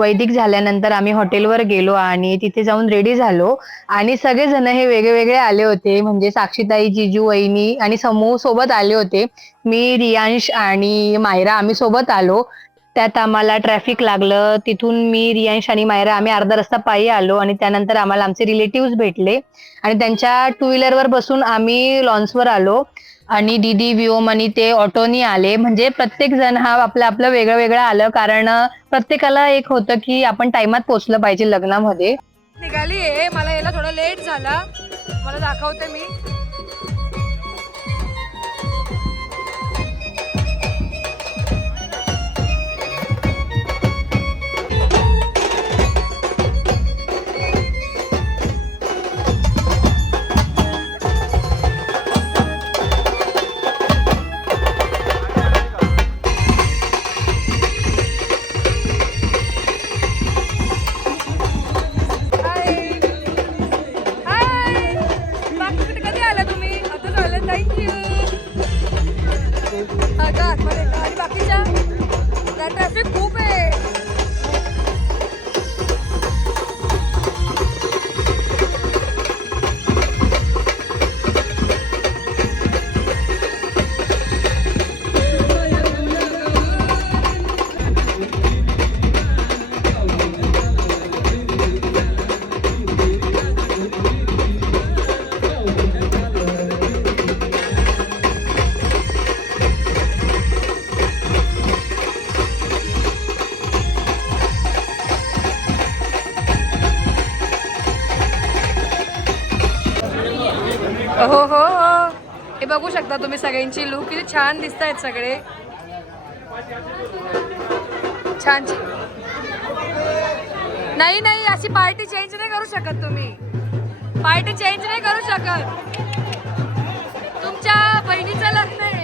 वैदिक झाल्यानंतर आम्ही हॉटेलवर गेलो आणि तिथे जाऊन रेडी झालो आणि सगळेजण हे वेगळे-वेगळे आले होते. म्हणजे साक्षीताई, जिजू, वहिनी आणि समूह सोबत आले होते. मी, रियांश आणि मायरा आम्ही सोबत आलो. त्यात आम्हाला ट्रॅफिक लागलं. तिथून मी, रियांश आणि मायरा आम्ही अर्धा रस्ता पायी आलो आणि त्यानंतर आम्हाला आमचे रिलेटिव्हज भेटले आणि त्यांच्या टू व्हीलरवर बसून आम्ही लॉन्सवर आलो आणि दीदी, व्योम आणि ते ऑटोनी आले. म्हणजे प्रत्येक जण हा आपलं-आपलं वेगळं-वेगळं आलं कारण प्रत्येकाला एक होतं की आपण टाईमात पोहोचलं पाहिजे लग्नामध्ये. निघाली आहे, मला यायला थोडा लेट झाला. मला दाखवते मी. कधी आला तुम्ही? आता झालं. थँक्यू. आता आतमध्ये आणि बाकीच्या ट्रॅफिक खूप आहे. हो हो हो, हे बघू शकता तुम्ही सगळ्यांची लुक किती छान दिसत आहेत सगळे. छान. नाही नाही, अशी पार्टी चेंज नाही करू शकत तुम्ही. पार्टी चेंज नाही करू शकत. तुमच्या बहिणीचं लग्न आहे.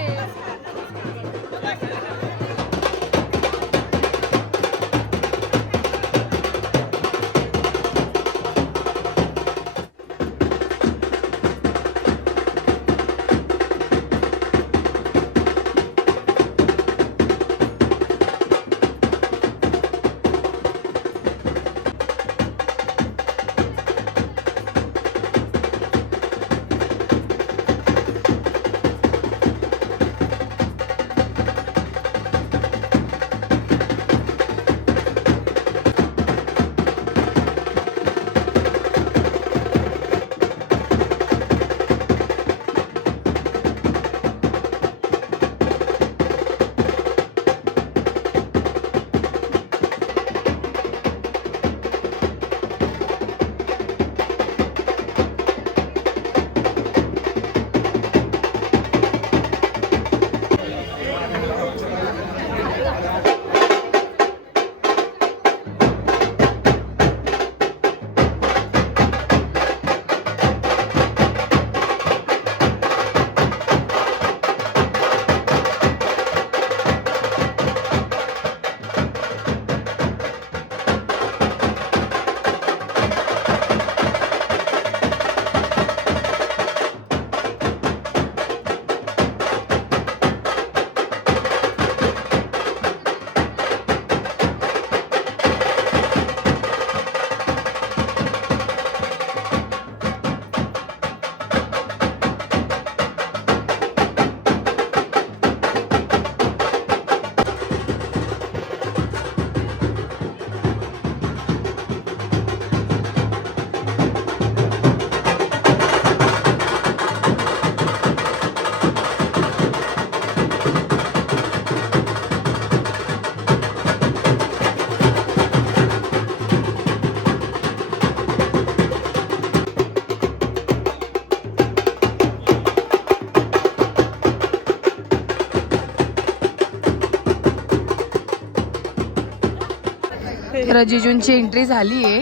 तर जिजूंची एंट्री झाली आहे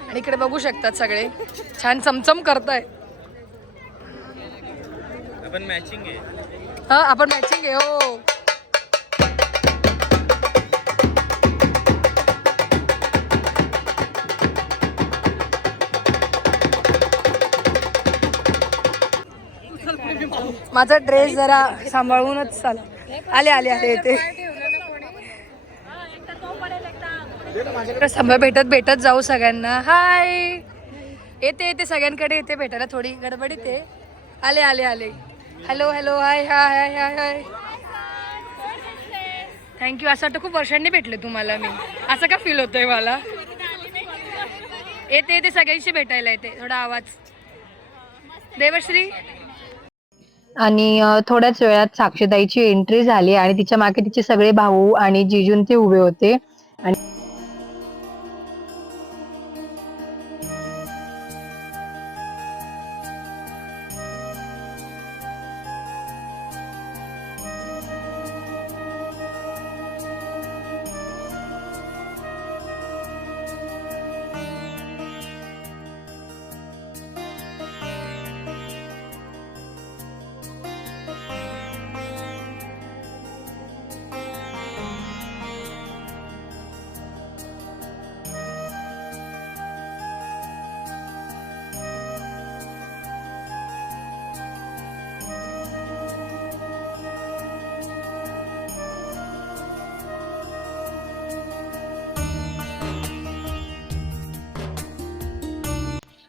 आणि इकडे बघू शकतात सगळे छान चमचम करताय. आपण मॅचिंग आहे. हा, आपण मॅचिंग आहे. हो, माझा ड्रेस जरा सांभाळूनच चाल. आले आले आले येते. भेटत भेटत जाऊ सगळ्यांना. हाय, येते येते सगळ्यांकडे येते भेटायला, थोडी गडबड येते. आले आले आले. हॅलो हॅलो, हाय हाय हाय हाय हाय. थँक्यू. असं वाटतं खूप वर्षांनी भेटले तुम्हाला मी, असं का फील होतंय मला. येते येते सगळ्यांशी भेटायला येते. थोडा आवाज. देवश्री. आणि थोड्याच वेळात साक्षीताईची एंट्री झाली आणि तिच्या मागे तिचे सगळे भाऊ आणि जिजून ते उभे होते. आणि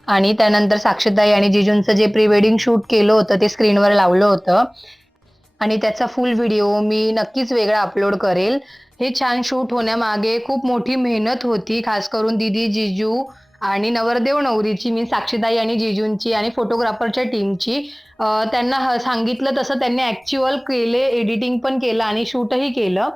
आणि त्यानंतर साक्षीताई आणि जिजूंचं जे प्री वेडिंग शूट केलं होतं ते स्क्रीनवर लावलं होतं आणि त्याचा फुल व्हिडिओ मी नक्कीच वेगळा अपलोड करेल. हे छान शूट होण्यामागे खूप मोठी मेहनत होती, खास करून दीदी, जिजू आणि नवरदेव नवरीची, मी साक्षीताई आणि जिजूंची आणि फोटोग्राफरच्या टीमची. त्यांना सांगितलं तसं त्यांनी ऍक्च्युअल केले, एडिटिंग पण केलं आणि शूटही केलं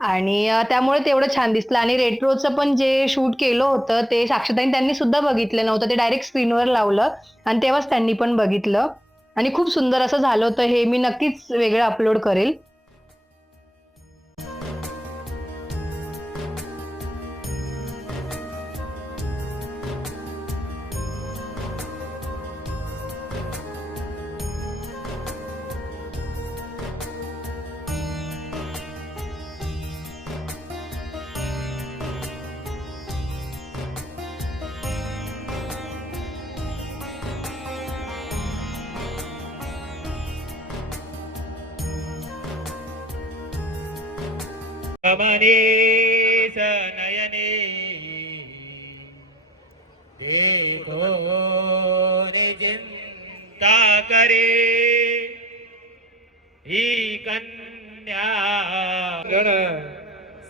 आणि त्यामुळे तेवढं छान दिसलं. आणि रेट्रोचं पण जे शूट केलं होतं ते साक्षीताई त्यांनी सुद्धा बघितलं नव्हतं, ते डायरेक्ट स्क्रीनवर लावलं आणि तेव्हाच त्यांनी पण बघितलं आणि खूप सुंदर असं झालं होतं. हे मी नक्कीच वेगळं अपलोड करेल. मनीष नयने देखो चिंता करे ही कन्या गण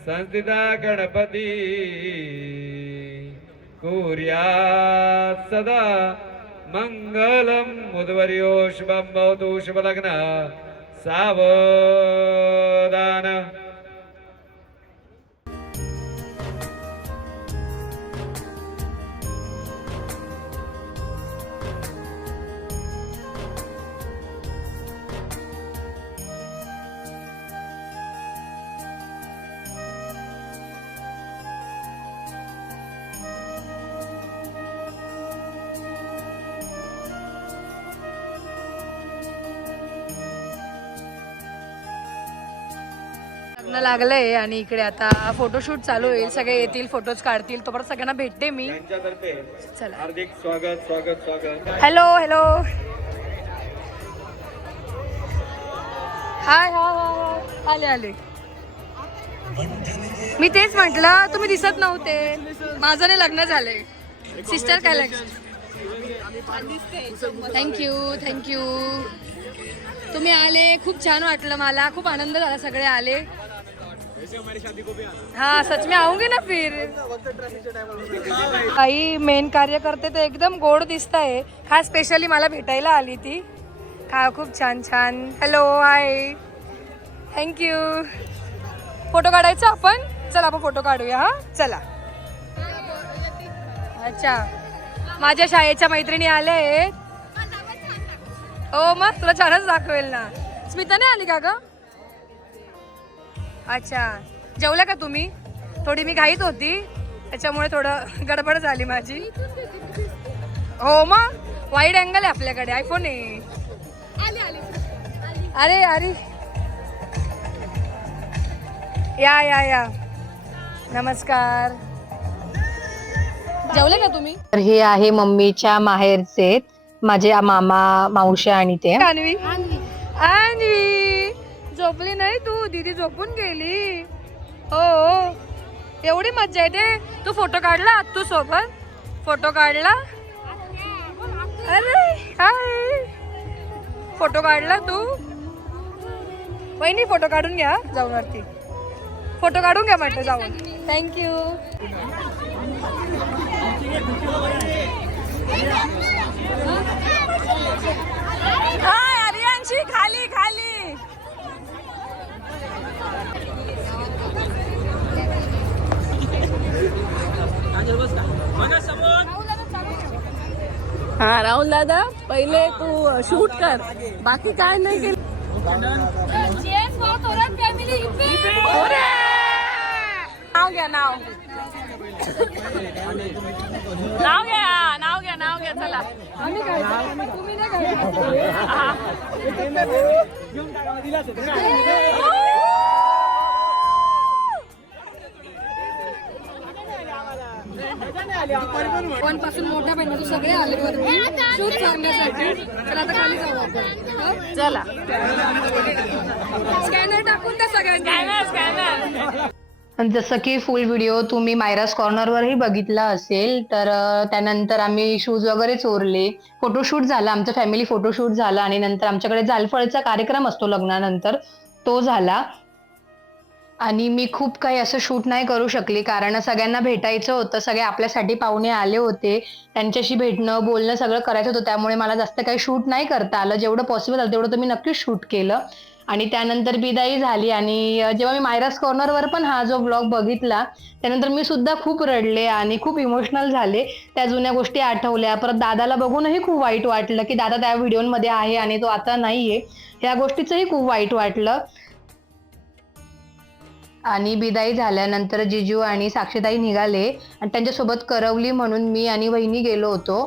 संस्थिता गणपती कुर्या सदा मंगलम मुद्वर्यो शुभम भवतु शुभलग्न सावधान. लग्न लागलंय आणि इकडे आता फोटोशूट चालू होईल. सगळे येतील, फोटोज काढतील. तोपर्यंत सगळ्यांना भेटते मी. चला. हार्दिक स्वागत स्वागत स्वागत. हॅलो हॅलो, हाय हाय हाय. आले आले. मी तेच म्हटलं, तुम्ही दिसत नव्हते. माझं नाही लग्न झालंय. सिस्टर काय लग्न. Thank you thank you. तुम्ही आले, खूप छान वाटलं मला, खूप आनंद झाला. सगळे आले. हाँ सच में आऊंगी ना फिर. काही मेन कार्यकर्ते तर एकदम गोड दिसत आहे. हा स्पेशली मला भेटायला आली ती. हा खूप छान छान. Hello hi. थँक्यू. फोटो काढायचा आपण. चला आपण फोटो काढूया. हा चला. अच्छा, माझ्या शाळेच्या मैत्रिणी आल्या आहेत. हो मग तुला छानच दाखवेल ना. स्मिता नाही आली का ग. अच्छा, जेवल्या का तुम्ही. थोडी मी घाईत होती त्याच्यामुळे थोडं गडबड झाली माझी. हो मग वाईड अँगल आहे आपल्याकडे, आयफोन आहे. अरे अरे या या या. नमस्कार. जेवले का तुम्ही. तर हे आहे मम्मीच्या माहेरचे माझे मामा मावशी आणि ते. अन्वी अन्वी झोपली नाही तू. दीदी झोपून गेली. हो एवढी मज्जा येते. तू फोटो काढला तू सोबत? फोटो काढला? अरे हाय, फोटो काढला तू? वहिनी फोटो काढून घ्या जाऊन वरती. फोटो काढून घ्या म्हटलं जाऊन. थँक्यू. हाय आर्यांशी, खाली खाली. हा राहुल दादा, पहिले तू शूट कर, बाकी काय नाही केलं. नाव घ्या, नाव नाव घ्या, नाव घ्या, नाव घ्या. चला आम्ही काय तुम्ही नाही काय वन पासून मोठ्या बहिणी सगळे आले शूट करण्यासाठी. चला आता खाली जाऊ आपण. चला. स्कॅनर टाकून त्या सगळ्यांना. स्कॅनर. जसं की फुल व्हिडिओ तुम्ही मायरास कॉर्नरवरही बघितला असेल, तर त्यानंतर आम्ही शूज वगैरे चोरले, फोटोशूट झाला, आमचं फॅमिली फोटोशूट झाला आणि नंतर आमच्याकडे जायफळचा कार्यक्रम असतो लग्नानंतर, तो झाला. आणि मी खूप काही असं शूट नाही करू शकली कारण सगळ्यांना भेटायचं होतं, सगळे आपल्यासाठी पाहुणे आले होते, त्यांच्याशी भेटणं बोलणं सगळं करायचं होतं, त्यामुळे मला जास्त काही शूट नाही करता आलं. जेवढं पॉसिबल झालं तेवढं तर मी नक्कीच शूट केलं. आणि त्यानंतर बिदाई झाली आणि जेव्हा मी मायरास कॉर्नरवर पण हा जो ब्लॉग बघितला त्यानंतर मी सुद्धा खूप रडले आणि खूप इमोशनल झाले. त्या जुन्या गोष्टी आठवल्या. परत दादाला बघूनही खूप वाईट वाटलं की दादा त्या व्हिडिओमध्ये आहे आणि तो आता नाहीये, या गोष्टीचंही खूप वाईट वाटलं. आणि बिदाई झाल्यानंतर जिजू आणि साक्षीताई निघाले आणि त्यांच्यासोबत करवली म्हणून मी आणि वहिनी गेलो होतो.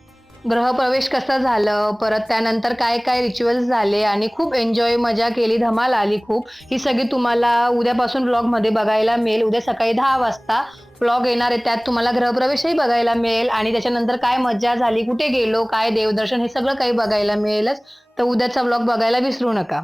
ग्रहप्रवेश कसं झालं, परत त्यानंतर काय काय रिच्युअल्स झाले आणि खूप एन्जॉय मजा केली, धमाल आली खूप. ही सगळी तुम्हाला उद्यापासून व्लॉगमध्ये बघायला मिळेल. उद्या सकाळी 10 वाजता व्लॉग येणार आहे, त्यात तुम्हाला ग्रहप्रवेशही बघायला मिळेल आणि त्याच्यानंतर काय मजा झाली, कुठे गेलो, काय देवदर्शन, हे सगळं काही बघायला मिळेलच. तर उद्याचा व्लॉग बघायला विसरू नका.